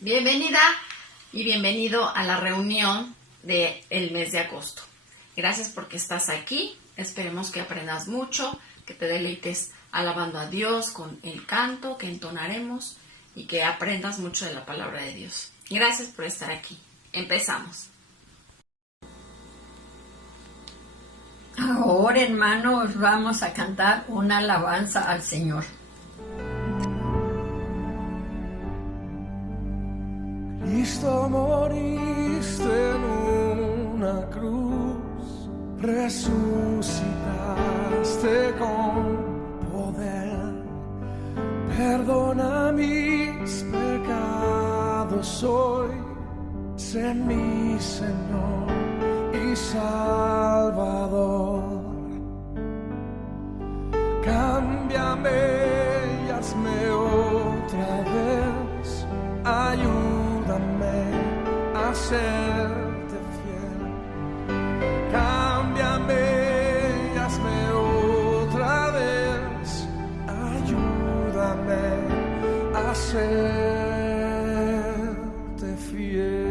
Bienvenida y bienvenido a la reunión del mes de agosto. Gracias porque estás aquí. Esperemos que aprendas mucho, que te deleites alabando a Dios con el canto que entonaremos y que aprendas mucho de la palabra de Dios. Gracias por estar aquí. Empezamos. Ahora, hermanos, vamos a cantar una alabanza al Señor. Cristo, moriste en una cruz, resucitaste con poder. Perdona mis pecados hoy, sé mi Señor y Salvador. Cámbiame y hazme otra vez, ayúdame a serte fiel. Cámbiame y hazme otra vez, ayúdame a serte fiel.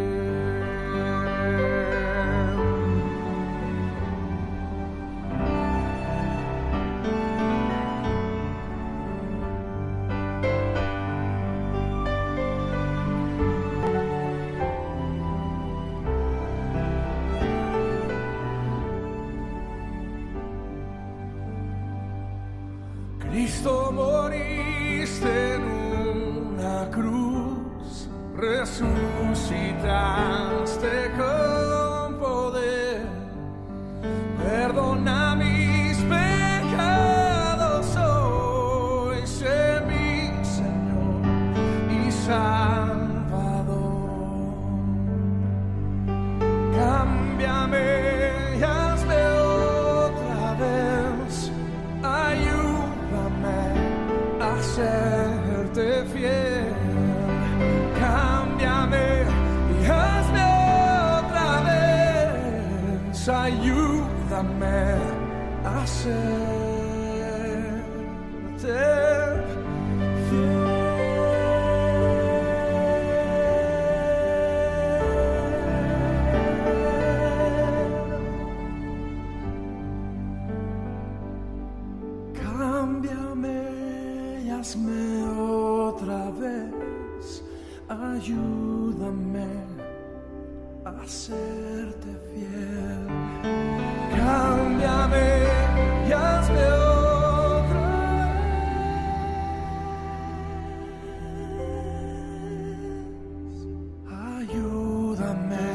Cristo, moriste en una cruz, resucitaste con poder. Perdona mis pecados hoy, sé mi Señor y Salvador. Cámbiame y hazme otra vez, ayúdame a serte fiel. Cámbiame y hazme otra vez, ayúdame a serte fiel. Cámbiame y hazme otra vez, ayúdame a serte fiel. Cámbiame y hazme otra vez, ayúdame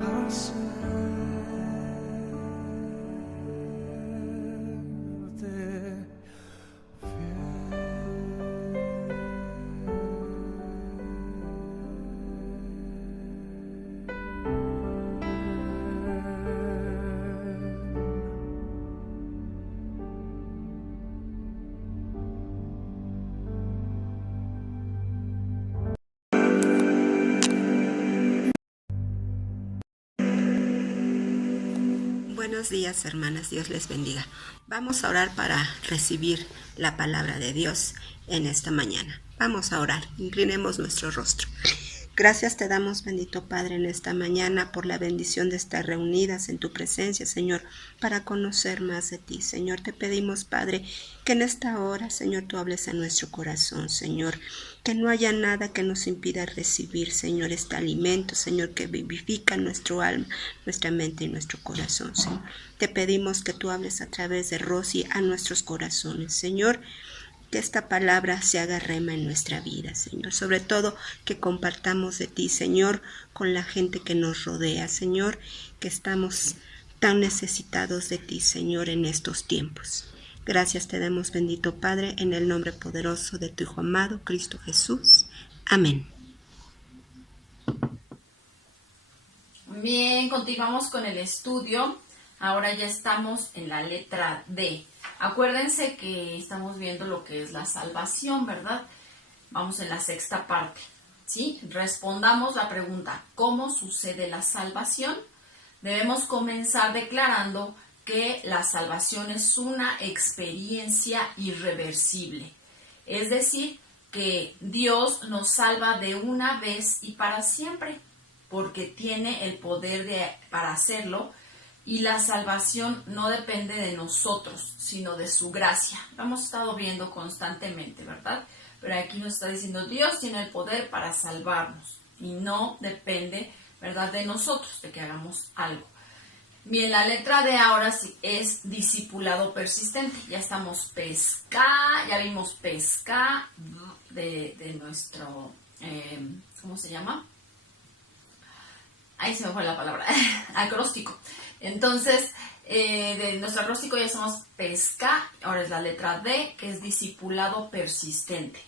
a serte Buenos días, hermanas, Dios les bendiga. Vamos a orar para recibir la palabra de Dios en esta mañana. Vamos a orar, inclinemos nuestro rostro. Gracias te damos, bendito Padre, en esta mañana por la bendición de estar reunidas en tu presencia, Señor, para conocer más de ti. Señor, te pedimos, Padre, que en esta hora, Señor, tú hables a nuestro corazón, Señor, que no haya nada que nos impida recibir, Señor, este alimento, Señor, que vivifica nuestro alma, nuestra mente y nuestro corazón, Señor. Te pedimos que tú hables a través de Rosy a nuestros corazones, Señor, que esta palabra se haga rema en nuestra vida, Señor. Sobre todo que compartamos de ti, Señor, con la gente que nos rodea, Señor, que estamos tan necesitados de ti, Señor, en estos tiempos. Gracias te damos, bendito Padre, en el nombre poderoso de tu Hijo amado, Cristo Jesús. Amén. Muy bien, continuamos con el estudio. Ahora ya estamos en la letra D. Acuérdense que estamos viendo lo que es la salvación, ¿verdad? Vamos en la sexta parte, ¿sí? Respondamos la pregunta, ¿cómo sucede la salvación? Debemos comenzar declarando que la salvación es una experiencia irreversible. Es decir, que que Dios nos salva de una vez y para siempre, porque tiene el poder para hacerlo, y la salvación no depende de nosotros, sino de su gracia. Lo hemos estado viendo constantemente, ¿verdad? Pero aquí nos está diciendo, Dios tiene el poder para salvarnos y no depende, ¿verdad?, de nosotros, de que hagamos algo. Bien, la letra D ahora sí es discipulado persistente. Ya estamos ya vimos pesca de nuestro, ¿cómo se llama? Ahí se me fue la palabra, acróstico. Entonces, de nuestro acróstico ya somos pesca, ahora es la letra D, que es discipulado persistente.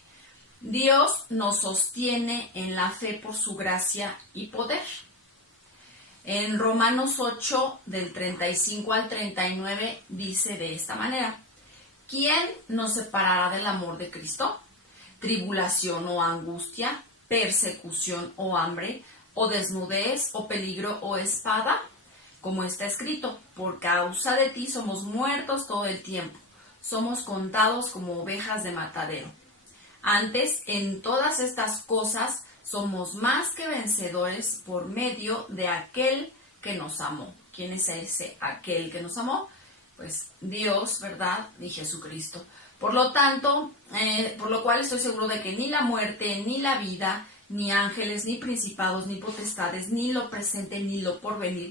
Dios nos sostiene en la fe por su gracia y poder. En Romanos 8, del 35 al 39, dice de esta manera: ¿Quién nos separará del amor de Cristo? ¿Tribulación o angustia? ¿Persecución o hambre? ¿O desnudez o peligro o espada? Como está escrito, por causa de ti somos muertos todo el tiempo, somos contados como ovejas de matadero. Antes, en todas estas cosas, somos más que vencedores por medio de aquel que nos amó. ¿Quién es ese aquel que nos amó? Pues Dios, ¿verdad? Y Jesucristo. Por lo tanto, por lo cual estoy seguro de que ni la muerte, ni la vida, ni ángeles, ni principados, ni potestades, ni lo presente, ni lo porvenir,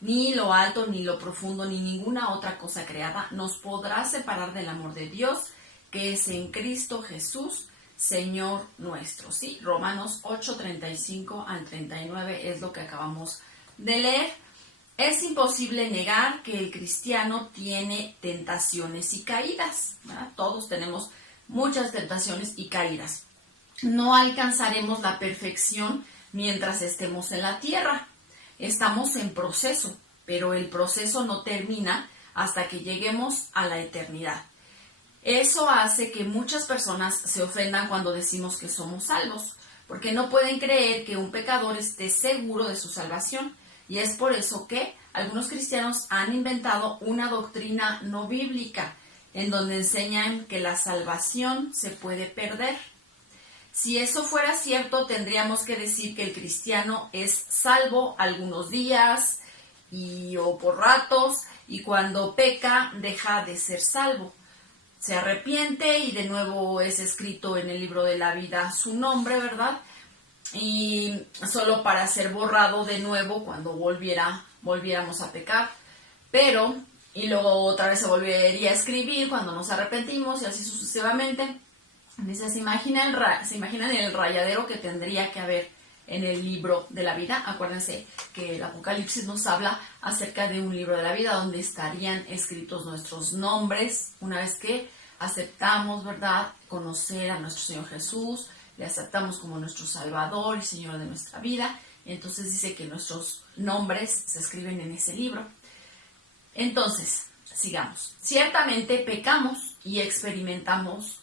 ni lo alto, ni lo profundo, ni ninguna otra cosa creada nos podrá separar del amor de Dios, que es en Cristo Jesús, Señor nuestro. Sí, Romanos 8, 35 al 39 es lo que acabamos de leer. Es imposible negar que el cristiano tiene tentaciones y caídas, ¿verdad? Todos tenemos muchas tentaciones y caídas. No alcanzaremos la perfección mientras estemos en la tierra. Estamos en proceso, pero el proceso no termina hasta que lleguemos a la eternidad. Eso hace que muchas personas se ofendan cuando decimos que somos salvos, porque no pueden creer que un pecador esté seguro de su salvación. Y es por eso que algunos cristianos han inventado una doctrina no bíblica, en donde enseñan que la salvación se puede perder. Si eso fuera cierto, tendríamos que decir que el cristiano es salvo algunos días o por ratos, y cuando peca deja de ser salvo. Se arrepiente y de nuevo es escrito en el libro de la vida su nombre, ¿verdad? Y solo para ser borrado de nuevo cuando volviéramos a pecar. Y luego otra vez se volvería a escribir cuando nos arrepentimos y así sucesivamente. Dice, ¿se imaginan el rayadero que tendría que haber en el libro de la vida? Acuérdense que el Apocalipsis nos habla acerca de un libro de la vida donde estarían escritos nuestros nombres una vez que aceptamos, ¿verdad?, conocer a nuestro Señor Jesús, le aceptamos como nuestro Salvador y Señor de nuestra vida. Entonces dice que nuestros nombres se escriben en ese libro. Entonces, sigamos. Ciertamente pecamos y experimentamos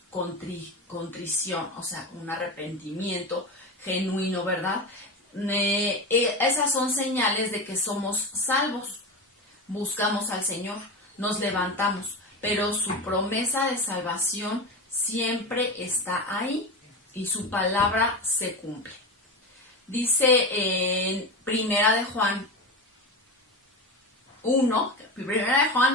contrición, o sea, un arrepentimiento genuino, ¿verdad? Esas son señales de que somos salvos. Buscamos al Señor, nos levantamos, pero su promesa de salvación siempre está ahí y su palabra se cumple. Dice en Primera de Juan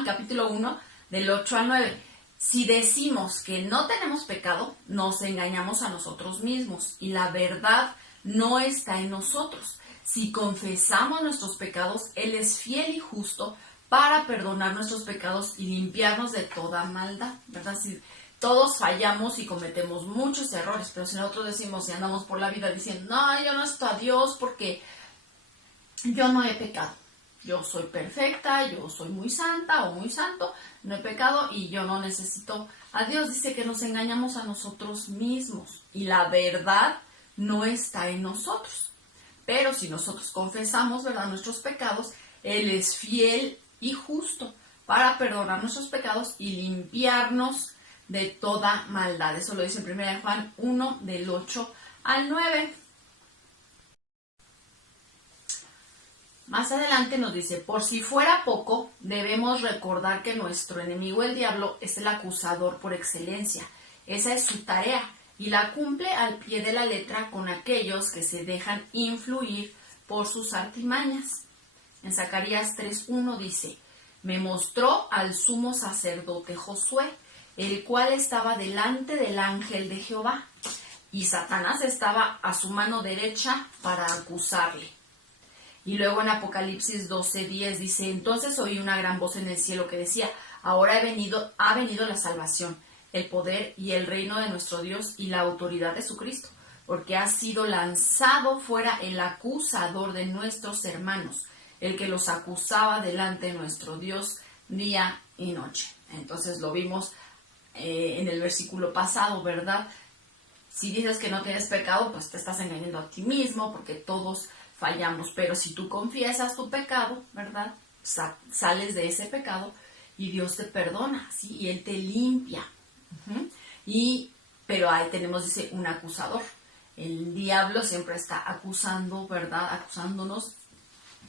capítulo 1, del 8 al 9. Si decimos que no tenemos pecado, nos engañamos a nosotros mismos y la verdad no está en nosotros. Si confesamos nuestros pecados, Él es fiel y justo para perdonar nuestros pecados y limpiarnos de toda maldad, ¿verdad? Si todos fallamos y cometemos muchos errores, pero si nosotros decimos y andamos por la vida diciendo, no, yo no estoy a Dios porque yo no he pecado. Yo soy perfecta, yo soy muy santa o muy santo, no he pecado y yo no necesito a Dios. Dice que nos engañamos a nosotros mismos y la verdad no está en nosotros. Pero si nosotros confesamos, ¿verdad?, nuestros pecados, Él es fiel y justo para perdonar nuestros pecados y limpiarnos de toda maldad. Eso lo dice en 1 Juan 1, del 8 al 9. Más adelante nos dice, por si fuera poco, debemos recordar que nuestro enemigo el diablo es el acusador por excelencia. Esa es su tarea y la cumple al pie de la letra con aquellos que se dejan influir por sus artimañas. En Zacarías 3:1 dice: me mostró al sumo sacerdote Josué, el cual estaba delante del ángel de Jehová, y Satanás estaba a su mano derecha para acusarle. Y luego en Apocalipsis 12:10 dice: entonces oí una gran voz en el cielo que decía: ahora ha venido la salvación, el poder y el reino de nuestro Dios y la autoridad de su Cristo, porque ha sido lanzado fuera el acusador de nuestros hermanos, el que los acusaba delante de nuestro Dios día y noche. Entonces lo vimos en el versículo pasado, ¿verdad? Si dices que no tienes pecado, pues te estás engañando a ti mismo, porque todos fallamos. Pero si tú confiesas tu pecado, ¿verdad? Sales de ese pecado y Dios te perdona, ¿sí? Y Él te limpia. Pero ahí tenemos, dice, un acusador. El diablo siempre está acusando, ¿verdad? Acusándonos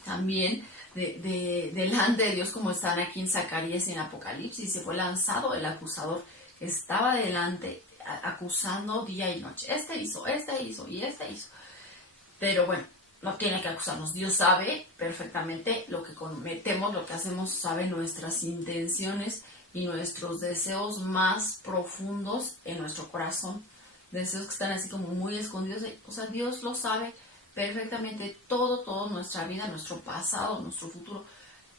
también delante de Dios, como están aquí en Zacarías y en Apocalipsis. Se fue lanzado el acusador, estaba delante acusando día y noche. Este hizo y este hizo. Pero bueno, no tiene que acusarnos. Dios sabe perfectamente lo que cometemos, lo que hacemos, sabe nuestras intenciones y nuestros deseos más profundos en nuestro corazón. Deseos que están así como muy escondidos. O sea, Dios lo sabe perfectamente, todo, nuestra vida, nuestro pasado, nuestro futuro,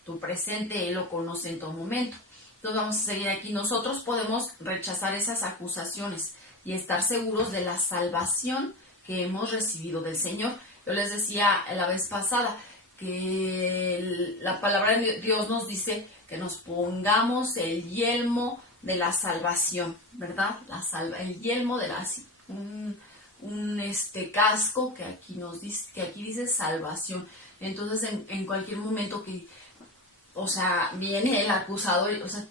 tu presente, Él lo conoce en todo momento. Entonces vamos a seguir aquí. Nosotros podemos rechazar esas acusaciones y estar seguros de la salvación que hemos recibido del Señor. Yo les decía la vez pasada que la palabra de Dios nos dice que nos pongamos el yelmo de la salvación, ¿verdad? El yelmo de un casco que aquí nos dice, que aquí dice salvación. Entonces en cualquier momento que, o sea, viene el acusador, o sea,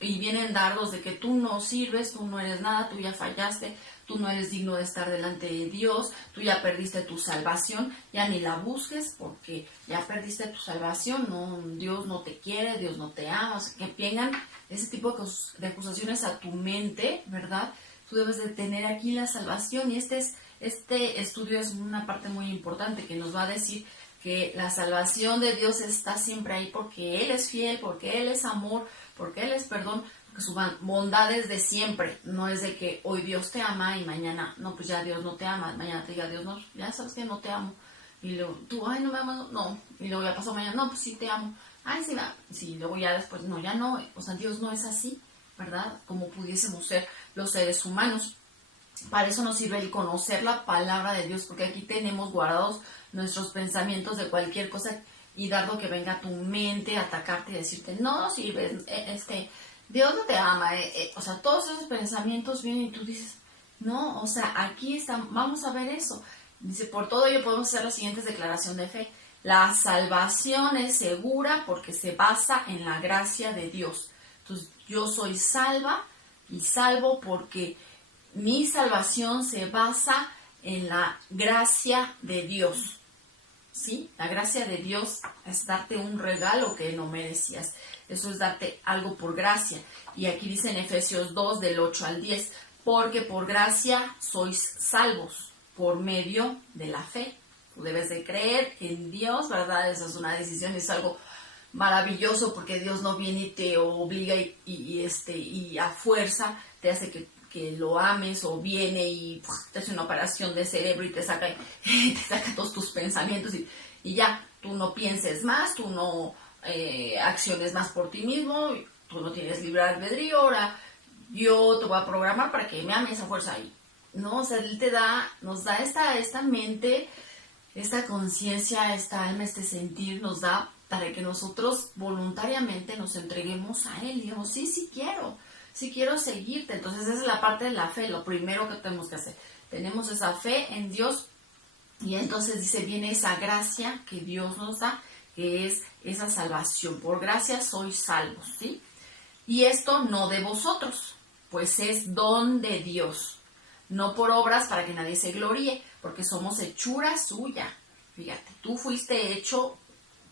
y vienen dardos de que tú no sirves, tú no eres nada, tú ya fallaste, tú no eres digno de estar delante de Dios, tú ya perdiste tu salvación, ya ni la busques porque ya perdiste tu salvación, no, Dios no te quiere, Dios no te ama. O sea, que vengan ese tipo de acusaciones a tu mente, ¿verdad? Tú debes de tener aquí la salvación, y este estudio es una parte muy importante que nos va a decir que la salvación de Dios está siempre ahí porque Él es fiel, porque Él es amor, porque Él es perdón, porque su bondad es de siempre. No es de que hoy Dios te ama y mañana, no, pues ya Dios no te ama, mañana te diga Dios, no, ya sabes que no te amo. Y luego tú, ay, no me amas, no. Y luego ya pasó mañana, no, pues sí te amo. Ay, sí, sí, luego ya después, no, ya no. O sea, Dios no es así, ¿verdad? Como pudiésemos ser los seres humanos. Para eso nos sirve el conocer la palabra de Dios, porque aquí tenemos guardados nuestros pensamientos de cualquier cosa y dardo que venga a tu mente, atacarte y decirte, no sirves, Dios no te ama. O sea, todos esos pensamientos vienen y tú dices, no, o sea, aquí están, vamos a ver eso. Dice, por todo ello podemos hacer la siguiente declaración de fe. La salvación es segura porque se basa en la gracia de Dios. Entonces, yo soy salva y salvo porque mi salvación se basa en la gracia de Dios. ¿Sí? La gracia de Dios es darte un regalo que no merecías. Eso es darte algo por gracia. Y aquí dice en Efesios 2, del 8 al 10, porque por gracia sois salvos por medio de la fe. Tú debes de creer en Dios, ¿verdad? Esa es una decisión, es algo maravilloso porque Dios no viene y te obliga y a fuerza te hace que lo ames, o viene y te hace una operación de cerebro y te saca todos tus pensamientos y ya, tú no pienses más, tú no acciones más por ti mismo, tú no tienes libre albedrío, ahora yo te voy a programar para que me ames a fuerza ahí. No, o sea, Él nos da esta mente, esta conciencia, esta alma, este sentir, nos da para que nosotros voluntariamente nos entreguemos a Él. Digamos, sí quiero seguirte. Entonces esa es la parte de la fe, lo primero que tenemos que hacer. Tenemos esa fe en Dios y entonces dice, viene esa gracia que Dios nos da, que es esa salvación. Por gracia sois salvos, ¿sí? Y esto no de vosotros, pues es don de Dios, no por obras para que nadie se gloríe, porque somos hechura suya. Fíjate, tú fuiste hecho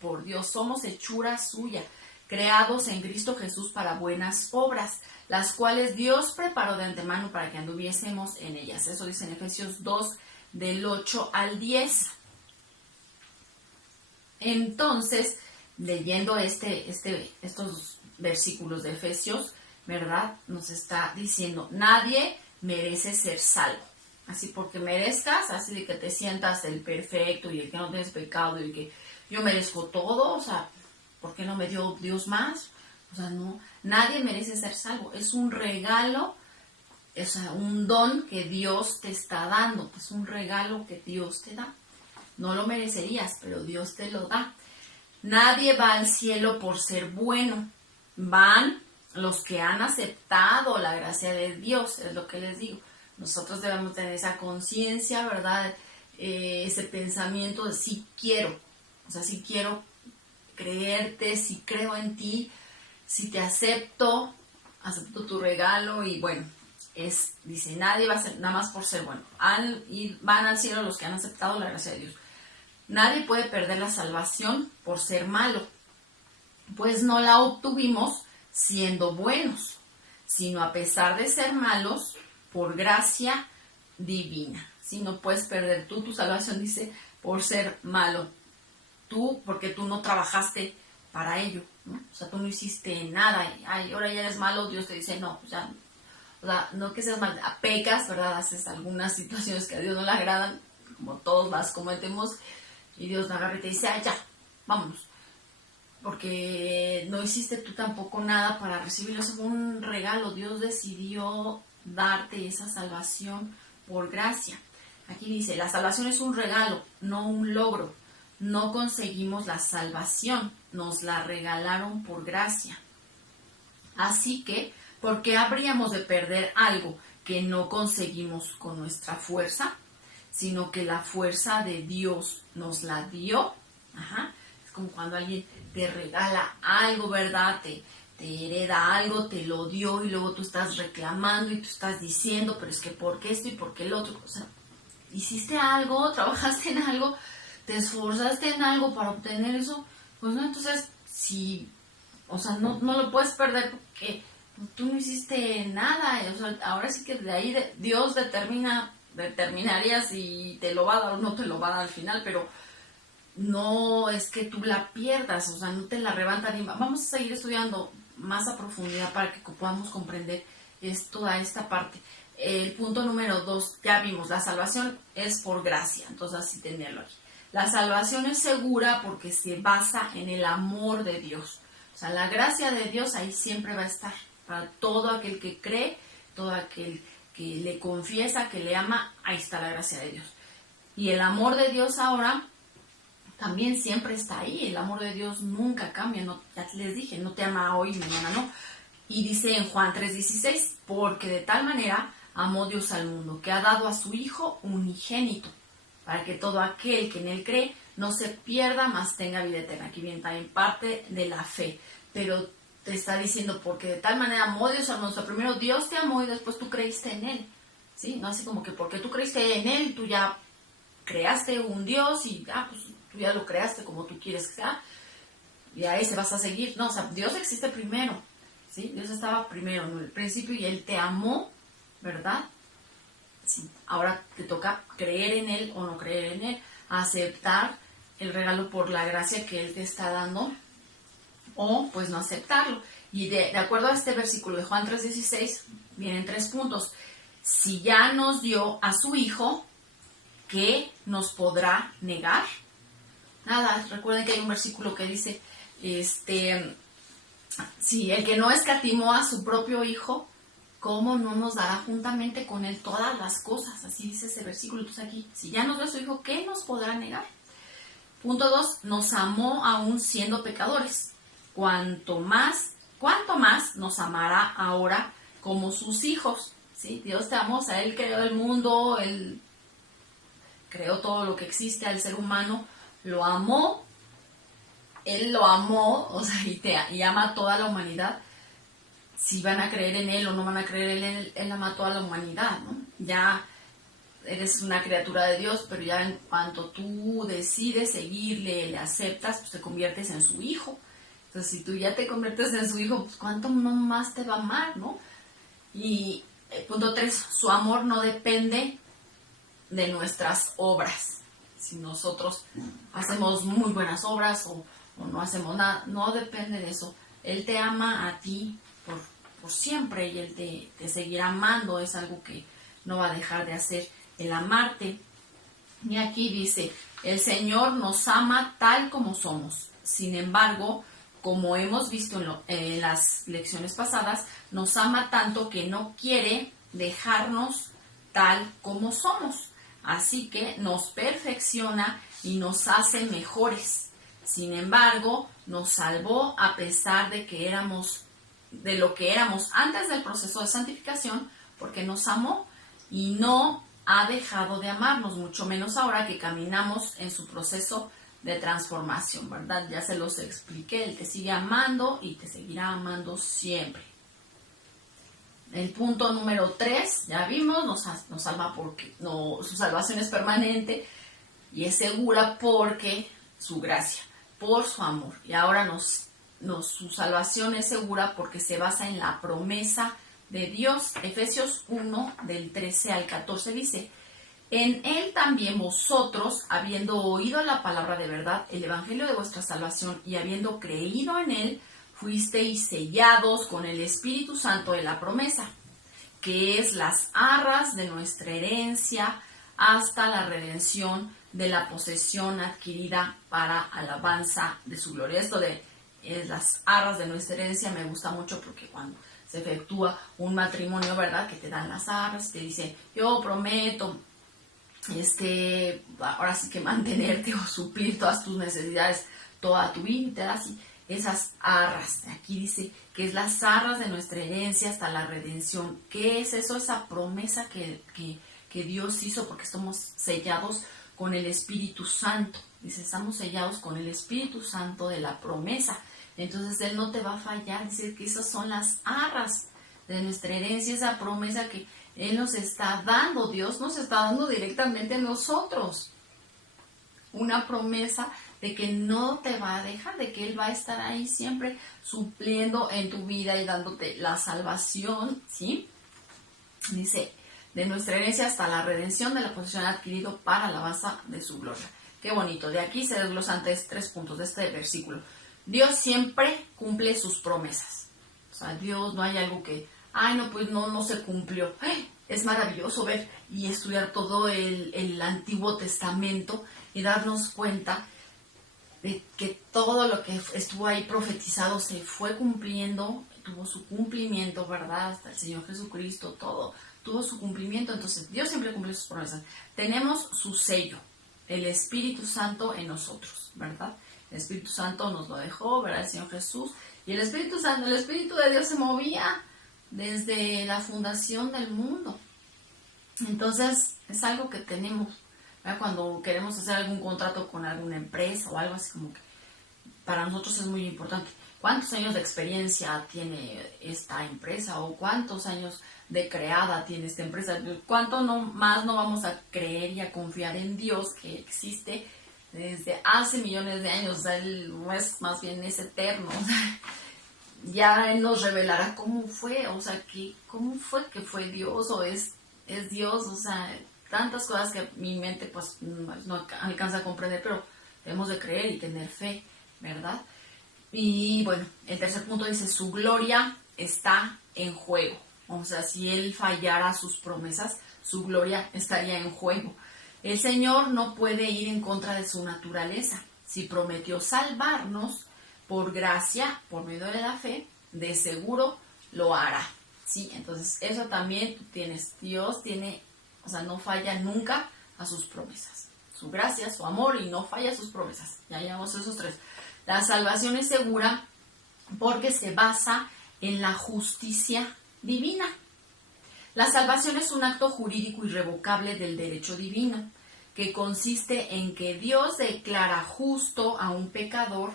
por Dios, somos hechura suya, creados en Cristo Jesús para buenas obras, las cuales Dios preparó de antemano para que anduviésemos en ellas. Eso dice en Efesios 2, del 8 al 10. Entonces, leyendo estos versículos de Efesios, ¿verdad? Nos está diciendo, nadie merece ser salvo. Así porque merezcas, así de que te sientas el perfecto y el que no tienes pecado y el que yo merezco todo, o sea, ¿por qué no me dio Dios más? O sea, no, nadie merece ser salvo. Es un regalo, es un don que Dios te está dando, es un regalo que Dios te da. No lo merecerías, pero Dios te lo da. Nadie va al cielo por ser bueno. Van los que han aceptado la gracia de Dios, es lo que les digo. Nosotros debemos tener esa conciencia, ¿verdad? Ese pensamiento de sí quiero. O sea, sí quiero creerte, sí creo en ti, sí te acepto tu regalo y bueno, dice, nadie va a ser nada más por ser bueno. Van al cielo los que han aceptado la gracia de Dios. Nadie puede perder la salvación por ser malo, pues no la obtuvimos siendo buenos, sino a pesar de ser malos, por gracia divina. Si no puedes perder tú tu salvación, dice, por ser malo. Tú, porque tú no trabajaste para ello, ¿no? O sea, tú no hiciste nada. Y, ay, ahora ya eres malo, Dios te dice, no, pues ya. O sea, no que seas mal, pecas, ¿verdad? Haces algunas situaciones que a Dios no le agradan, como todos las cometemos, y Dios te agarra y te dice, ay, ya, vámonos. Porque no hiciste tú tampoco nada para recibirlo. Es un regalo. Dios decidió darte esa salvación por gracia. Aquí dice, la salvación es un regalo, no un logro. No conseguimos la salvación, nos la regalaron por gracia. Así que, ¿por qué habríamos de perder algo que no conseguimos con nuestra fuerza? Sino que la fuerza de Dios nos la dio. Ajá. Es como cuando alguien te regala algo, ¿verdad? Te hereda algo, te lo dio y luego tú estás reclamando y tú estás diciendo, pero es que ¿por qué esto y por qué el otro? O sea, hiciste algo, trabajaste en algo, te esforzaste en algo para obtener eso, pues no, entonces, si, o sea, no lo puedes perder porque tú no hiciste nada, o sea, ahora sí que de ahí Dios determinaría si te lo va a dar o no te lo va a dar al final, pero no es que tú la pierdas, o sea, no te la arrebatan. Vamos a seguir estudiando más a profundidad para que podamos comprender toda esta parte. El punto número 2, ya vimos, la salvación es por gracia, entonces así tenerlo aquí. La salvación es segura porque se basa en el amor de Dios. O sea, la gracia de Dios ahí siempre va a estar para todo aquel que cree, todo aquel que le confiesa, que le ama, ahí está la gracia de Dios. Y el amor de Dios ahora también siempre está ahí. El amor de Dios nunca cambia. No, ya les dije, no te ama hoy y mañana no. Y dice en Juan 3:16, porque de tal manera amó Dios al mundo, que ha dado a su Hijo unigénito, para que todo aquel que en él cree no se pierda, mas tenga vida eterna. Aquí viene también parte de la fe. Pero te está diciendo, porque de tal manera amó Dios al mundo. O sea, primero Dios te amó y después tú creíste en él. ¿Sí? No así como que porque tú creíste en él, tú ya creaste un Dios y pues tú ya lo creaste como tú quieres que sea, y a ese vas a seguir. No, o sea, Dios existe primero, ¿sí? Dios estaba primero en el principio y Él te amó, ¿verdad? Sí. Ahora te toca creer en Él o no creer en Él, aceptar el regalo por la gracia que Él te está dando, o pues no aceptarlo. Y de acuerdo a este versículo de Juan 3:16, vienen 3 puntos. Si ya nos dio a su Hijo, ¿qué nos podrá negar? Nada, recuerden que hay un versículo que dice, si el que no escatimó a su propio Hijo, ¿cómo no nos dará juntamente con él todas las cosas? Así dice ese versículo. Entonces aquí, si ya nos dio a su Hijo, ¿qué nos podrá negar? Punto 2, nos amó aún siendo pecadores. Cuanto más nos amará ahora como sus hijos. ¿Sí? Dios te amó, o sea, Él creó el mundo, Él creó todo lo que existe, al ser humano lo amó, Él lo amó, o sea, y ama a toda la humanidad. Si van a creer en Él o no van a creer en Él, Él ama a toda la humanidad, ¿no? Ya eres una criatura de Dios, pero ya en cuanto tú decides seguirle, le aceptas, pues te conviertes en su hijo. Entonces, si tú ya te conviertes en su hijo, pues cuánto no más te va a amar, ¿no? Y punto 3, su amor no depende de nuestras obras. Si nosotros hacemos muy buenas obras o no hacemos nada, no depende de eso. Él te ama a ti por siempre y Él te seguirá amando. Es algo que no va a dejar de hacer, el amarte. Y aquí dice, el Señor nos ama tal como somos. Sin embargo, como hemos visto en las lecciones pasadas, nos ama tanto que no quiere dejarnos tal como somos. Así que nos perfecciona y nos hace mejores. Sin embargo, nos salvó a pesar de lo que éramos antes del proceso de santificación, porque nos amó y no ha dejado de amarnos, mucho menos ahora que caminamos en su proceso de transformación, ¿verdad? Ya se los expliqué, Él te sigue amando y te seguirá amando siempre. El punto número 3, ya vimos, nos salva porque su salvación es permanente y es segura porque su gracia, por su amor. Y ahora su salvación es segura porque se basa en la promesa de Dios. Efesios 1, del 13 al 14 dice, en Él también vosotros, habiendo oído la palabra de verdad, el evangelio de vuestra salvación, y habiendo creído en Él, fuisteis sellados con el Espíritu Santo de la promesa, que es las arras de nuestra herencia hasta la redención de la posesión adquirida para alabanza de su gloria. Esto de las arras de nuestra herencia me gusta mucho porque cuando se efectúa un matrimonio, ¿verdad? Que te dan las arras, te dicen, yo prometo, ahora sí que mantenerte o suplir todas tus necesidades toda tu vida, y te da así esas arras. Aquí dice que es las arras de nuestra herencia hasta la redención. ¿Qué es eso? Esa promesa que Dios hizo, porque estamos sellados con el Espíritu Santo. Dice, estamos sellados con el Espíritu Santo de la promesa. Entonces Él no te va a fallar. Dice que esas son las arras de nuestra herencia, esa promesa que Él nos está dando. Dios nos está dando directamente a nosotros una promesa de que no te va a dejar, de que Él va a estar ahí siempre supliendo en tu vida y dándote la salvación, ¿sí? Dice, de nuestra herencia hasta la redención de la posesión adquirido para la alabanza de su gloria. Qué bonito. De aquí se desglosan 3 puntos de este versículo. Dios siempre cumple sus promesas. O sea, Dios, no hay algo que, pues no se cumplió. Es maravilloso ver y estudiar todo el Antiguo Testamento y darnos cuenta de que todo lo que estuvo ahí profetizado se fue cumpliendo, tuvo su cumplimiento, ¿verdad? Hasta el Señor Jesucristo, todo tuvo su cumplimiento. Entonces, Dios siempre cumple sus promesas. Tenemos su sello, el Espíritu Santo en nosotros, ¿verdad? El Espíritu Santo nos lo dejó, ¿verdad? El Señor Jesús. Y el Espíritu Santo, el Espíritu de Dios se movía desde la fundación del mundo. Entonces, es algo que tenemos, ¿verdad? Cuando queremos hacer algún contrato con alguna empresa o algo así, como que para nosotros es muy importante. ¿Cuántos años de experiencia tiene esta empresa? ¿O cuántos años de creada tiene esta empresa? ¿Cuánto más no vamos a creer y a confiar en Dios, que existe desde hace millones de años? O sea, Él no es, más bien es eterno. O sea, ya Él nos revelará cómo fue, o sea, cómo fue que fue Dios o es Dios. O sea, tantas cosas que mi mente pues no alcanza a comprender, pero debemos de creer y tener fe, ¿verdad? Y bueno, el tercer punto dice, su gloria está en juego. O sea, si Él fallara sus promesas, su gloria estaría en juego. El Señor no puede ir en contra de su naturaleza. Si prometió salvarnos por gracia, por medio de la fe, de seguro lo hará. ¿Sí? Entonces, eso también tú tienes. Dios tiene, o sea, no falla nunca a sus promesas. Su gracia, su amor, y no falla a sus promesas. Ya llevamos esos 3. La salvación es segura porque se basa en la justicia divina. La salvación es un acto jurídico irrevocable del derecho divino, que consiste en que Dios declara justo a un pecador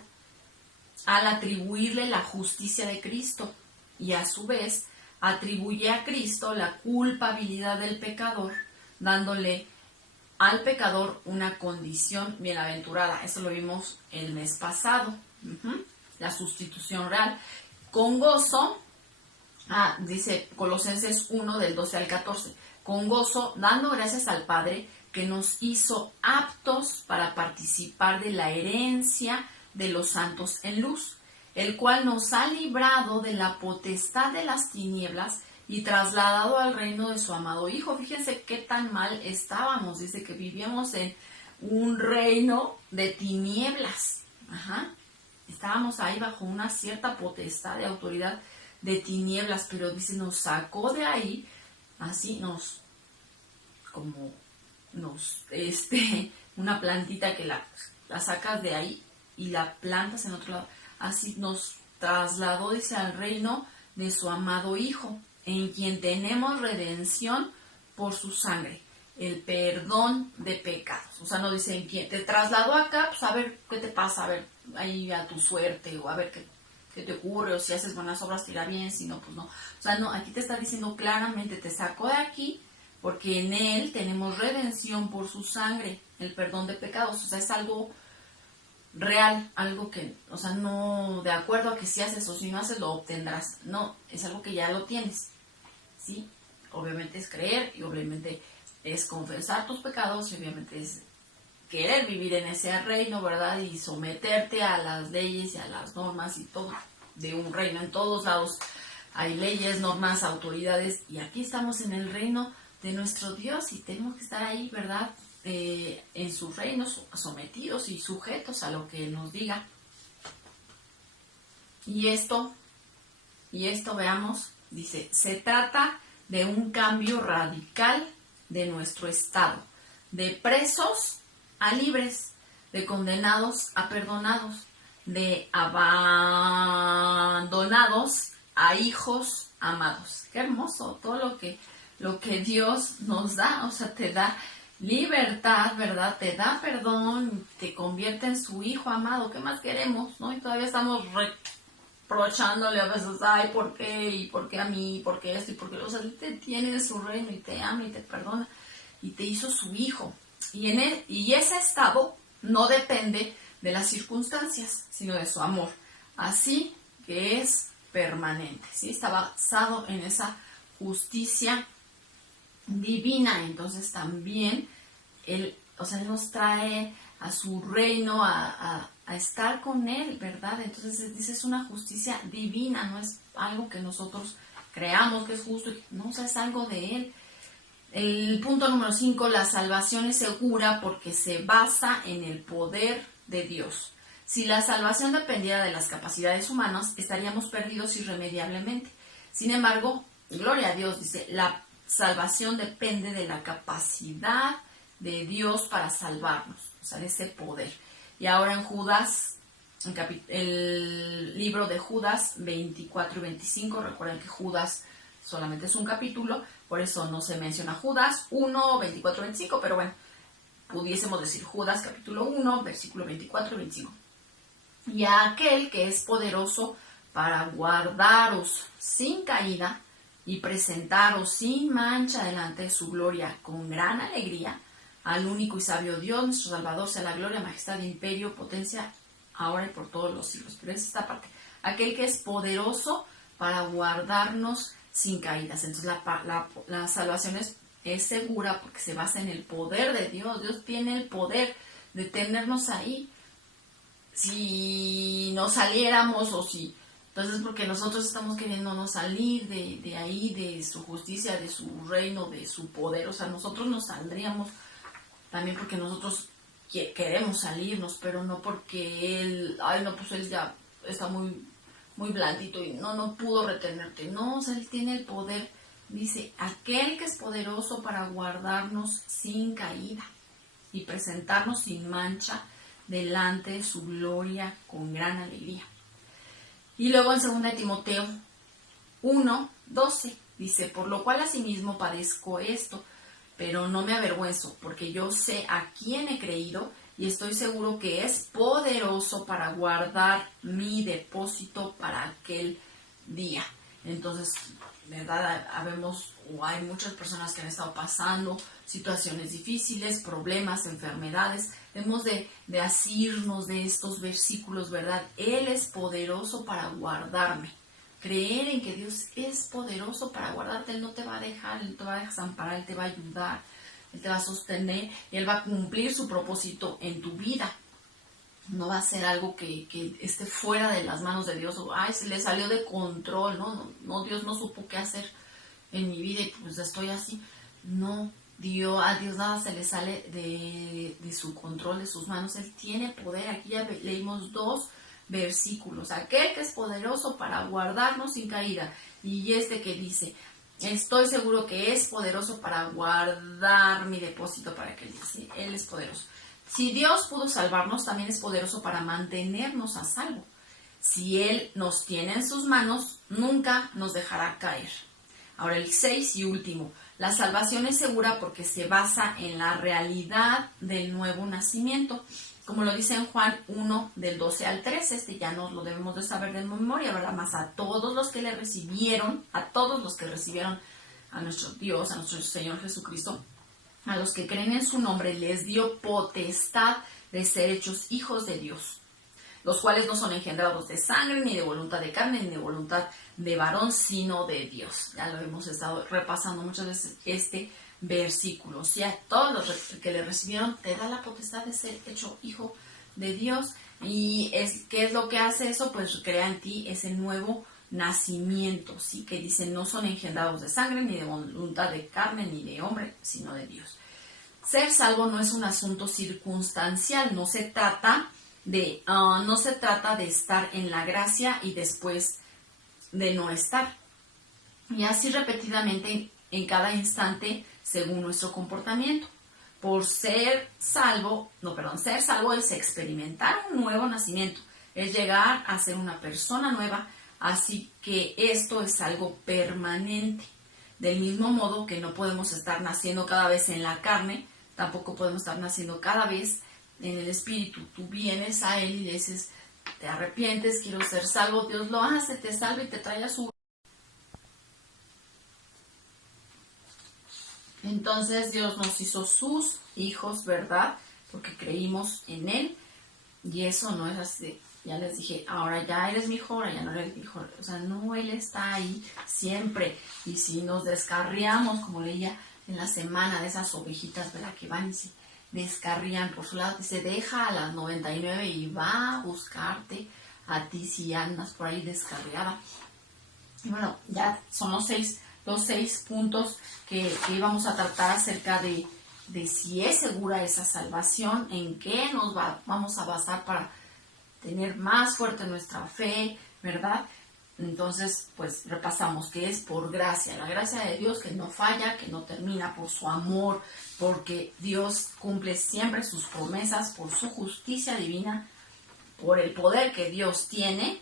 al atribuirle la justicia de Cristo y a su vez atribuye a Cristo la culpabilidad del pecador, dándole al pecador una condición bienaventurada. Eso lo vimos el mes pasado. la sustitución real. Con gozo, dice Colosenses 1 del 12 al 14, con gozo, dando gracias al Padre que nos hizo aptos para participar de la herencia de los santos en luz, el cual nos ha librado de la potestad de las tinieblas y trasladado al reino de su amado Hijo. Fíjense qué tan mal estábamos. Dice que vivíamos en un reino de tinieblas. Estábamos ahí bajo una cierta potestad de autoridad de tinieblas, pero dice, nos sacó de ahí, así una plantita que la sacas de ahí y la plantas en otro lado. Así nos trasladó, dice, al reino de su amado Hijo, en quien tenemos redención por su sangre, el perdón de pecados. O sea, no dice en quién te trasladó acá, pues a ver qué te pasa, a ver ahí a tu suerte, o a ver qué te ocurre, o si haces buenas obras te irá bien, si no, pues no. O sea, no, aquí te está diciendo claramente, te sacó de aquí, porque en él tenemos redención por su sangre, el perdón de pecados. O sea, es algo real, algo que, o sea, no de acuerdo a que si haces o si no haces lo obtendrás. No, es algo que ya lo tienes, ¿sí? Obviamente es creer y obviamente es confesar tus pecados y obviamente es querer vivir en ese reino, ¿verdad? Y someterte a las leyes y a las normas y todo de un reino. En todos lados hay leyes, normas, autoridades, y aquí estamos en el reino de nuestro Dios y tenemos que estar ahí, ¿verdad? En sus reinos, sometidos y sujetos a lo que Él nos diga. Y esto veamos, dice, se trata de un cambio radical de nuestro estado, de presos a libres, de condenados a perdonados, de abandonados a hijos amados. Qué hermoso todo lo que Dios nos da, o sea, te da libertad, ¿verdad? Te da perdón, te convierte en su hijo amado. ¿Qué más queremos, no? Y todavía estamos reprochándole a veces, ay, ¿por qué? ¿Y por qué a mí? ¿Y por qué esto? ¿Y por qué? O sea, Él te tiene en su reino y te ama y te perdona y te hizo su hijo. Y ese estado no depende de las circunstancias, sino de su amor. Así que es permanente, ¿sí? Está basado en esa justicia divina. Entonces también Él nos trae a su reino, a estar con Él, ¿verdad? Entonces dice, es una justicia divina, no es algo que nosotros creamos que es justo, no, o sea, es algo de Él. El punto número 5, la salvación es segura porque se basa en el poder de Dios. Si la salvación dependiera de las capacidades humanas, estaríamos perdidos irremediablemente. Sin embargo, gloria a Dios, dice, la salvación depende de la capacidad de Dios para salvarnos, o sea, de ese poder. Y ahora en Judas, el libro de Judas 24 y 25, recuerden que Judas solamente es un capítulo, por eso no se menciona Judas 1, 24, 25, pero bueno, pudiésemos decir Judas capítulo 1, versículo 24 y 25. Y a aquel que es poderoso para guardaros sin caída y presentaros sin mancha delante de su gloria con gran alegría, al único y sabio Dios, nuestro Salvador, sea la gloria, majestad, imperio, potencia, ahora y por todos los siglos. Pero es esta parte, aquel que es poderoso para guardarnos sin caídas. Entonces la salvación es segura porque se basa en el poder de Dios. Dios tiene el poder de tenernos ahí. Si no saliéramos entonces porque nosotros estamos queriéndonos salir de ahí, de su justicia, de su reino, de su poder. O sea, nosotros nos saldríamos también porque nosotros queremos salirnos, pero no porque Él, pues Él ya está muy blandito y no pudo retenerte. No, o sea, Él tiene el poder. Dice, aquel que es poderoso para guardarnos sin caída y presentarnos sin mancha delante de su gloria con gran alegría. Y luego en 2 Timoteo 1, 12 dice, por lo cual asimismo padezco esto, pero no me avergüenzo, porque yo sé a quién he creído y estoy seguro que es poderoso para guardar mi depósito para aquel día. Entonces, ¿verdad? Hay muchas personas que han estado pasando situaciones difíciles, problemas, enfermedades. Debemos de asirnos de estos versículos, ¿verdad? Él es poderoso para guardarme. Creer en que Dios es poderoso para guardarte. Él no te va a dejar, Él te va a desamparar, Él te va a ayudar, Él te va a sostener y Él va a cumplir su propósito en tu vida. No va a ser algo que esté fuera de las manos de Dios. Ay, se le salió de control, no, Dios no supo qué hacer en mi vida y pues estoy así. No, a Dios nada se le sale de su control, de sus manos. Él tiene poder. Aquí ya leímos 2 versículos. Aquel que es poderoso para guardarnos sin caída. Y este que dice, estoy seguro que es poderoso para guardar mi depósito para que Él dice, Él es poderoso. Si Dios pudo salvarnos, también es poderoso para mantenernos a salvo. Si Él nos tiene en sus manos, nunca nos dejará caer. Ahora el 6 y último. La salvación es segura porque se basa en la realidad del nuevo nacimiento. Como lo dice en Juan 1, del 12 al 13, ya nos lo debemos de saber de memoria, ¿verdad? Más a todos los que le recibieron, a todos los que recibieron a nuestro Dios, a nuestro Señor Jesucristo, a los que creen en su nombre, les dio potestad de ser hechos hijos de Dios, los cuales no son engendrados de sangre, ni de voluntad de carne, ni de voluntad de varón, sino de Dios. Ya lo hemos estado repasando muchas veces este versículo. O sea, todos los que le recibieron te da la potestad de ser hecho hijo de Dios. ¿Y qué es lo que hace eso? Pues crea en ti ese nuevo nacimiento, ¿sí? Que dice, no son engendrados de sangre, ni de voluntad de carne, ni de hombre, sino de Dios. Ser salvo no es un asunto circunstancial, no se trata de estar en la gracia y después de no estar. Y así repetidamente en cada instante según nuestro comportamiento. Ser salvo es experimentar un nuevo nacimiento, es llegar a ser una persona nueva, así que esto es algo permanente. Del mismo modo que no podemos estar naciendo cada vez en la carne, tampoco podemos estar naciendo cada vez en el espíritu. Tú vienes a Él y le dices, te arrepientes, quiero ser salvo, Dios lo hace, te salva y te trae a su... Entonces Dios nos hizo sus hijos, ¿verdad? Porque creímos en Él y eso no es así. Ya les dije, ahora ya eres mi hijo, ahora ya no eres mi hijo. O sea, no, Él está ahí siempre. Y si nos descarriamos, como leía en la semana de esas ovejitas, ¿verdad? Que van y se descarrían por su lado, se deja a las 99 y va a buscarte a ti si andas por ahí descarriada. Y bueno, ya son los seis puntos que íbamos a tratar acerca de si es segura esa salvación, en qué nos vamos a basar para tener más fuerte nuestra fe, ¿verdad? Entonces, pues repasamos que es por gracia, la gracia de Dios que no falla, que no termina, por su amor, porque Dios cumple siempre sus promesas, por su justicia divina, por el poder que Dios tiene,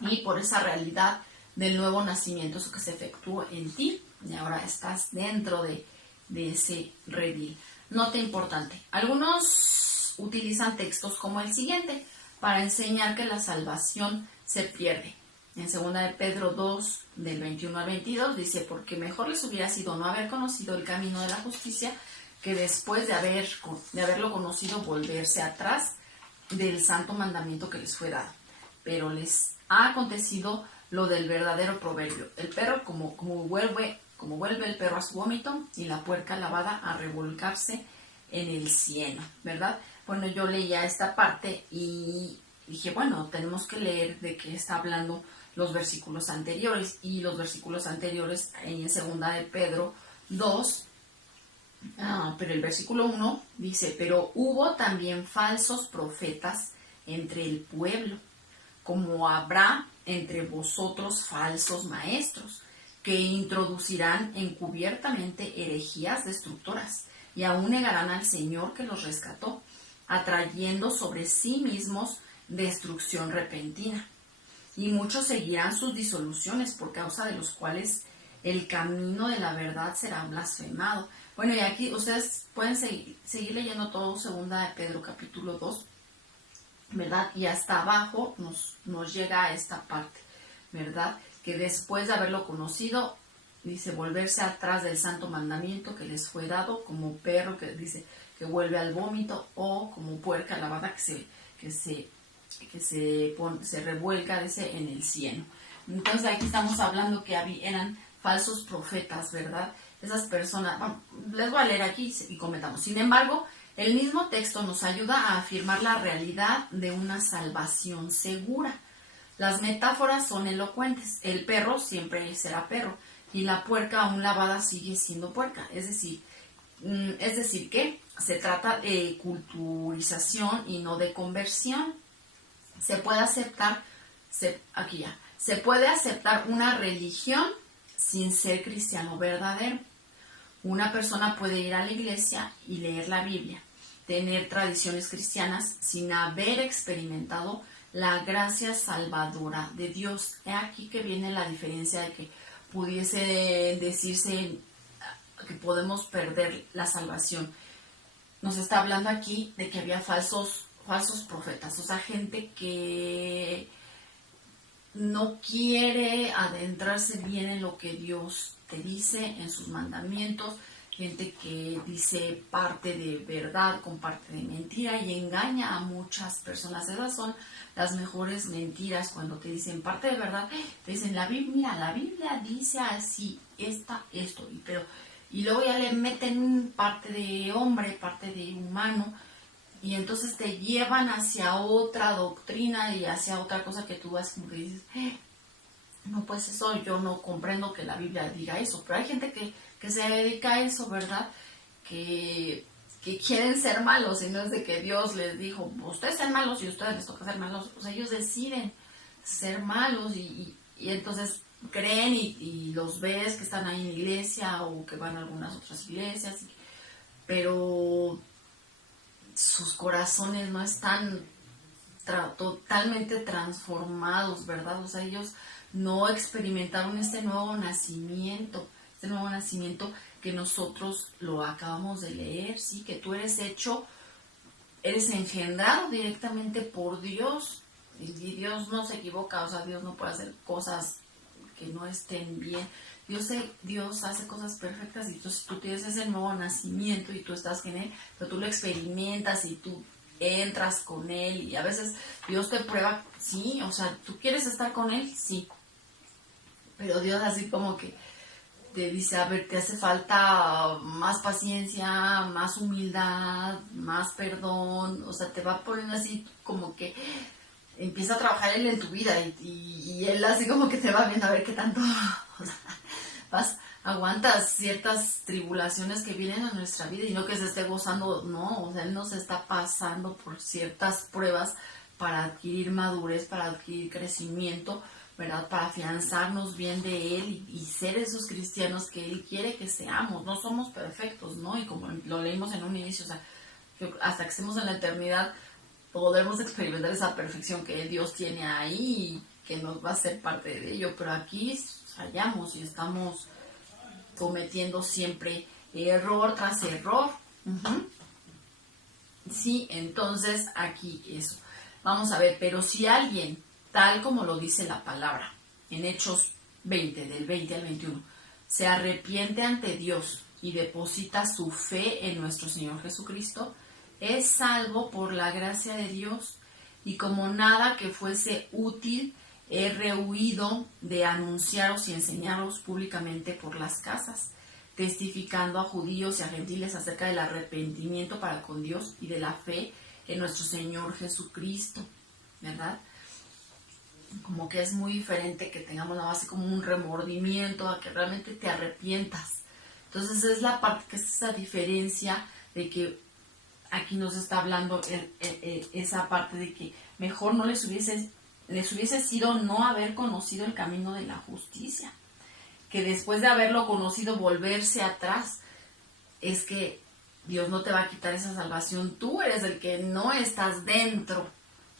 y por esa realidad del nuevo nacimiento, eso que se efectuó en ti, y ahora estás dentro de ese redil. Nota importante, algunos utilizan textos como el siguiente para enseñar que la salvación se pierde. En 2 de Pedro 2, del 21 al 22, dice, porque mejor les hubiera sido no haber conocido el camino de la justicia que después de haberlo conocido volverse atrás del santo mandamiento que les fue dado. Pero les ha acontecido lo del verdadero proverbio. El perro como vuelve el perro a su vómito y la puerca lavada a revolcarse en el cieno, ¿verdad? Bueno, yo leía esta parte y dije, bueno, tenemos que leer de qué está hablando los versículos anteriores. Y los versículos anteriores en 2 de Pedro 2, pero el versículo 1 dice, pero hubo también falsos profetas entre el pueblo, como habrá entre vosotros falsos maestros, que introducirán encubiertamente herejías destructoras, y aún negarán al Señor que los rescató, atrayendo sobre sí mismos destrucción repentina. Y muchos seguirán sus disoluciones, por causa de los cuales el camino de la verdad será blasfemado. Bueno, y aquí ustedes pueden seguir leyendo todo 2 de Pedro capítulo 2, ¿verdad? Y hasta abajo nos llega a esta parte, ¿verdad? que después de haberlo conocido, dice, volverse atrás del santo mandamiento que les fue dado, como perro que dice que vuelve al vómito, o como puerca lavada se revuelca, dice, en el cieno. Entonces aquí estamos hablando que eran falsos profetas, ¿verdad? Esas personas, bueno, les voy a leer aquí y comentamos. Sin embargo, el mismo texto nos ayuda a afirmar la realidad de una salvación segura. Las metáforas son elocuentes. El perro siempre será perro y la puerca aún lavada sigue siendo puerca. Es decir que se trata de culturización y no de conversión. Se puede aceptar una religión sin ser cristiano verdadero. Una persona puede ir a la iglesia y leer la Biblia, tener tradiciones cristianas sin haber experimentado la gracia salvadora de Dios. He aquí que viene la diferencia de que pudiese decirse que podemos perder la salvación. Nos está hablando aquí de que había falsos profetas, o sea, gente que no quiere adentrarse bien en lo que Dios te dice, en sus mandamientos, gente que dice parte de verdad con parte de mentira y engaña a muchas personas. Esas son las mejores mentiras, cuando te dicen parte de verdad, te dicen la Biblia dice así, esto, y luego ya le meten parte de hombre, parte de humano, y entonces te llevan hacia otra doctrina y hacia otra cosa que tú vas como que dices, no, pues eso yo no comprendo que la Biblia diga eso. Pero hay gente que se dedica a eso, ¿verdad? Que quieren ser malos, y no es de que Dios les dijo, ustedes sean malos y a ustedes les toca ser malos. Pues ellos deciden ser malos y entonces creen y los ves que están ahí en la iglesia o que van a algunas otras iglesias, pero sus corazones no están totalmente transformados, ¿verdad? O sea, ellos no experimentaron este nuevo nacimiento que nosotros lo acabamos de leer, ¿sí? Que tú eres engendrado directamente por Dios, y Dios no se equivoca, o sea, Dios no puede hacer cosas que no estén bien. Dios hace cosas perfectas, y entonces tú tienes ese nuevo nacimiento y tú estás en Él, pero tú lo experimentas y tú entras con Él, y a veces Dios te prueba, sí, o sea, ¿tú quieres estar con Él? Sí, pero Dios así como que te dice, a ver, te hace falta más paciencia, más humildad, más perdón, o sea, te va poniendo así como que empieza a trabajar Él en tu vida, y Él así como que te va viendo a ver qué tanto, o sea, aguantas ciertas tribulaciones que vienen a nuestra vida, y no que se esté gozando, no, o sea, Él nos está pasando por ciertas pruebas para adquirir madurez, para adquirir crecimiento, ¿verdad? Para afianzarnos bien de Él y ser esos cristianos que Él quiere que seamos. No somos perfectos, ¿no? Y como lo leímos en un inicio, o sea, que hasta que estemos en la eternidad podremos experimentar esa perfección que Dios tiene ahí y que nos va a ser parte de ello, pero aquí fallamos y estamos cometiendo siempre error tras error. Sí, entonces aquí eso. Vamos a ver, pero si alguien, tal como lo dice la palabra, en Hechos 20, del 20 al 21, se arrepiente ante Dios y deposita su fe en nuestro Señor Jesucristo, es salvo por la gracia de Dios, y como nada que fuese útil, he rehuido de anunciaros y enseñaros públicamente por las casas, testificando a judíos y a gentiles acerca del arrepentimiento para con Dios y de la fe en nuestro Señor Jesucristo, ¿verdad? Como que es muy diferente que tengamos nada más como un remordimiento a que realmente te arrepientas. Entonces es la parte que es esa diferencia de que aquí nos está hablando esa parte de que mejor no les hubiese sido no haber conocido el camino de la justicia, que después de haberlo conocido volverse atrás. Es que Dios no te va a quitar esa salvación, tú eres el que no estás dentro,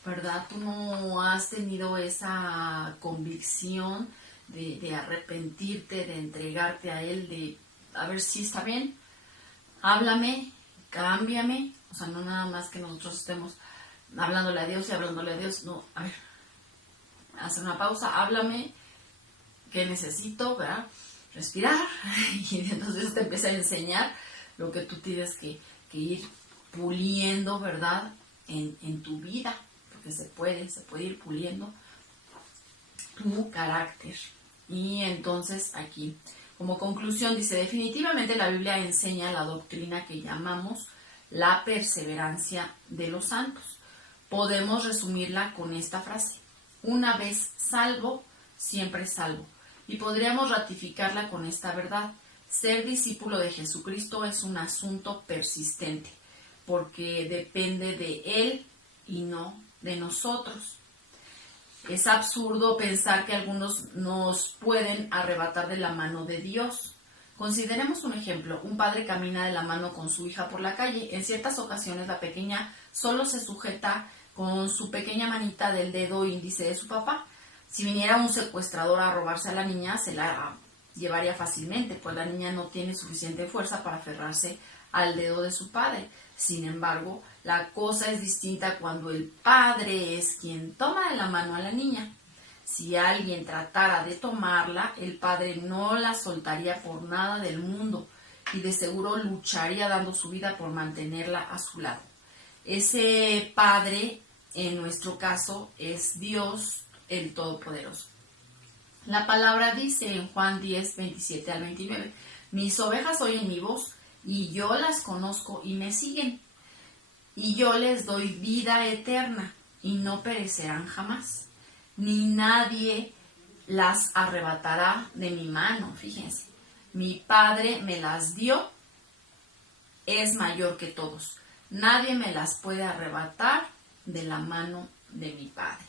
¿verdad? Tú no has tenido esa convicción de arrepentirte, de entregarte a Él, de a ver si está bien, háblame, cámbiame. O sea, no nada más que nosotros estemos hablándole a Dios y hablándole a Dios. No, a ver, hace una pausa, háblame, ¿qué necesito? ¿Verdad? Respirar. Y entonces te empieza a enseñar lo que tú tienes que ir puliendo, ¿verdad? En tu vida, porque se puede ir puliendo tu carácter. Y entonces aquí, como conclusión, dice, definitivamente la Biblia enseña la doctrina que llamamos la perseverancia de los santos. Podemos resumirla con esta frase: una vez salvo, siempre salvo. Y podríamos ratificarla con esta verdad: ser discípulo de Jesucristo es un asunto persistente, porque depende de Él y no de nosotros. Es absurdo pensar que algunos nos pueden arrebatar de la mano de Dios. Consideremos un ejemplo. Un padre camina de la mano con su hija por la calle. En ciertas ocasiones la pequeña solo se sujeta con su pequeña manita del dedo índice de su papá. Si viniera un secuestrador a robarse a la niña, se la llevaría fácilmente, pues la niña no tiene suficiente fuerza para aferrarse al dedo de su padre. Sin embargo, la cosa es distinta cuando el padre es quien toma de la mano a la niña. Si alguien tratara de tomarla, el padre no la soltaría por nada del mundo y de seguro lucharía dando su vida por mantenerla a su lado. Ese padre, en nuestro caso, es Dios el Todopoderoso. La palabra dice en Juan 10, 27 al 29, mis ovejas oyen mi voz y yo las conozco y me siguen. Y yo les doy vida eterna y no perecerán jamás, ni nadie las arrebatará de mi mano. Fíjense, mi Padre me las dio, es mayor que todos. Nadie me las puede arrebatar de la mano de mi Padre.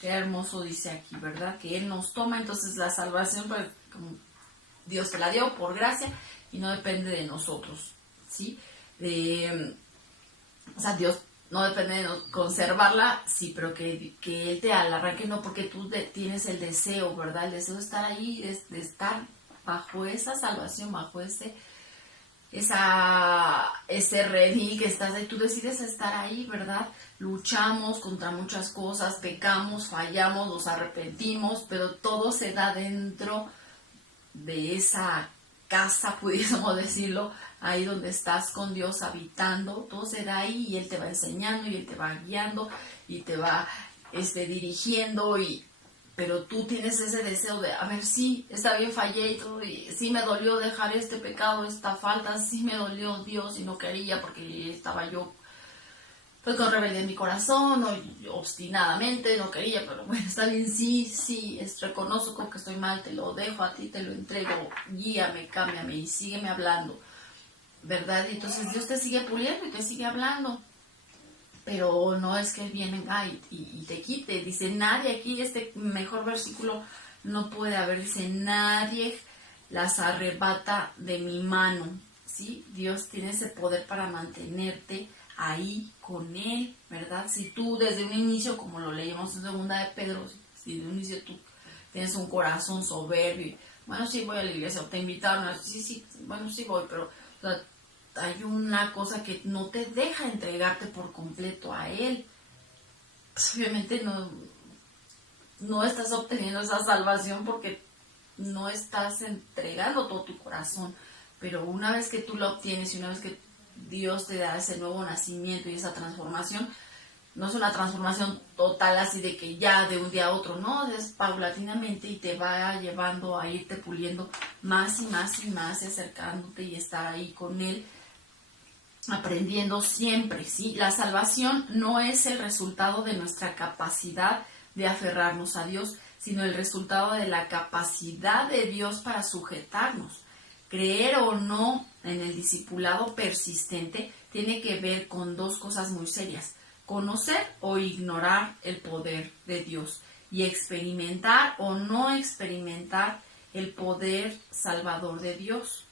Qué hermoso dice aquí, ¿verdad? Que Él nos toma, entonces la salvación, pues, como Dios te la dio por gracia y no depende de nosotros, ¿sí? O sea, Dios no depende de conservarla, sí, pero que Él te la arranque, no, porque tú tienes el deseo, ¿verdad? El deseo de estar ahí, de estar bajo esa salvación, bajo ese redil que estás ahí, tú decides estar ahí, ¿verdad? Luchamos contra muchas cosas, pecamos, fallamos, nos arrepentimos, pero todo se da dentro de esa casa, pudiésemos decirlo, ahí donde estás con Dios habitando, todo se da ahí y Él te va enseñando y Él te va guiando y te va dirigiendo, pero tú tienes ese deseo de, a ver, sí, está bien, fallé y todo, y sí me dolió dejar este pecado, esta falta, sí me dolió, Dios, y no quería porque estaba yo pues con rebeldía en mi corazón, o obstinadamente, no quería, pero bueno, está bien, sí, reconozco que estoy mal, te lo dejo a ti, te lo entrego, guíame, cámbiame y sígueme hablando, ¿verdad? Y entonces Dios te sigue puliendo y te sigue hablando, pero no es que Él venga y te quite. Dice, nadie aquí, este mejor versículo no puede haber, dice, nadie las arrebata de mi mano, ¿sí? Dios tiene ese poder para mantenerte ahí con Él, ¿verdad? Si tú desde un inicio, como lo leímos en segunda de Pedro, si de un inicio tú tienes un corazón soberbio, bueno, sí voy a la iglesia, o te invitaron, sí, bueno, sí voy, pero o sea, hay una cosa que no te deja entregarte por completo a Él. Pues obviamente no estás obteniendo esa salvación porque no estás entregando todo tu corazón, pero una vez que tú lo obtienes y una vez que Dios te da ese nuevo nacimiento y esa transformación, no es una transformación total así de que ya de un día a otro, no, es paulatinamente y te va llevando a irte puliendo más y más y más y acercándote y estar ahí con Él, aprendiendo siempre, ¿sí? La salvación no es el resultado de nuestra capacidad de aferrarnos a Dios, sino el resultado de la capacidad de Dios para sujetarnos. Creer o no en el discipulado persistente tiene que ver con dos cosas muy serias: conocer o ignorar el poder de Dios y experimentar o no experimentar el poder salvador de Dios.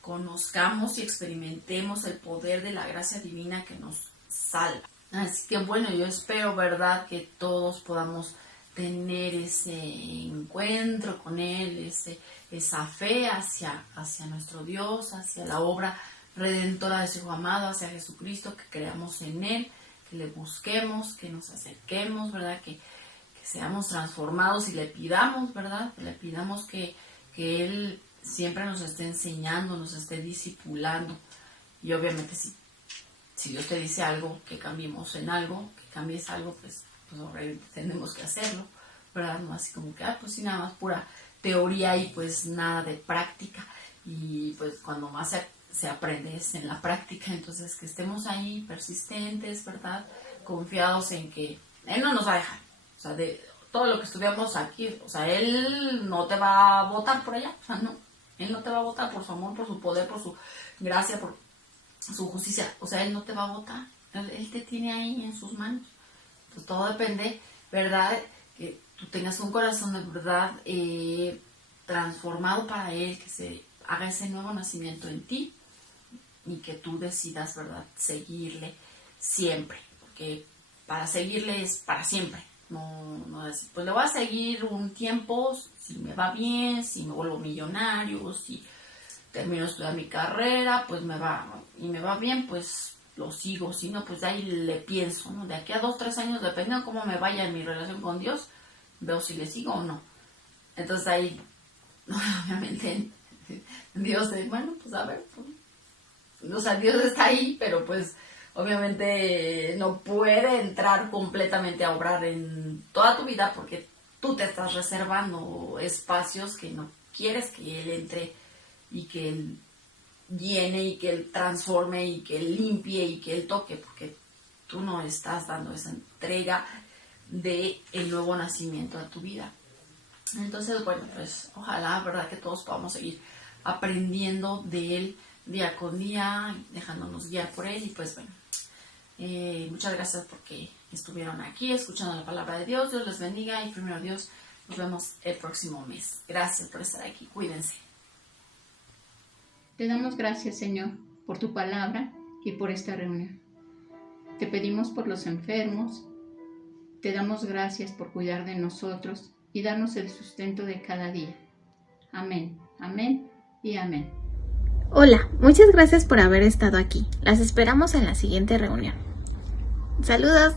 Conozcamos y experimentemos el poder de la gracia divina que nos salva. Así que bueno, yo espero, ¿verdad?, que todos podamos tener ese encuentro con Él, esa fe hacia nuestro Dios, hacia la obra redentora de su Hijo amado, hacia Jesucristo, que creamos en Él, que le busquemos, que nos acerquemos, ¿verdad?, que seamos transformados y le pidamos, ¿verdad? Le pidamos que Él siempre nos esté enseñando, nos esté discipulando. Y obviamente si Dios te dice algo, que cambiemos en algo, que cambies algo, pues obviamente tenemos que hacerlo, ¿verdad? No así como que, pues sí, nada más pura teoría y pues nada de práctica. Y pues cuando más se aprende es en la práctica, entonces que estemos ahí persistentes, ¿verdad? Confiados en que Él no nos va a dejar. O sea, de todo lo que estudiamos aquí, o sea, Él no te va a votar por allá, o sea, no. Él no te va a votar por su amor, por su poder, por su gracia, por su justicia. O sea, Él no te va a votar. Él te tiene ahí en sus manos. Entonces todo depende, ¿verdad? Que tú tengas un corazón de verdad transformado para Él, que se haga ese nuevo nacimiento en ti y que tú decidas, ¿verdad? Seguirle siempre. Porque para seguirle es para siempre. No es, pues le voy a seguir un tiempo, si me va bien, si me vuelvo millonario, si termino de estudiar mi carrera, pues me va bien, pues lo sigo. Si no, pues de ahí le pienso, ¿no? De aquí a 2, 3 años, depende de cómo me vaya en mi relación con Dios, veo si le sigo o no. Entonces ahí, obviamente, Dios, bueno, pues a ver, pues, o sea, Dios está ahí, pero pues obviamente no puede entrar completamente a obrar en toda tu vida porque tú te estás reservando espacios que no quieres que Él entre y que Él llene y que Él transforme y que Él limpie y que Él toque, porque tú no estás dando esa entrega de el nuevo nacimiento a tu vida. Entonces, bueno, pues ojalá, ¿verdad?, que todos podamos seguir aprendiendo de Él día con día, dejándonos guiar por Él. Y pues bueno, muchas gracias porque estuvieron aquí escuchando la palabra de Dios. Dios les bendiga y primero Dios, nos vemos el próximo mes. Gracias por estar aquí, cuídense. Te damos gracias, Señor, por tu palabra y por esta reunión. Te pedimos por los enfermos, te damos gracias por cuidar de nosotros y darnos el sustento de cada día. Amén, amén y amén. Hola, muchas gracias por haber estado aquí. Las esperamos en la siguiente reunión. Saludos.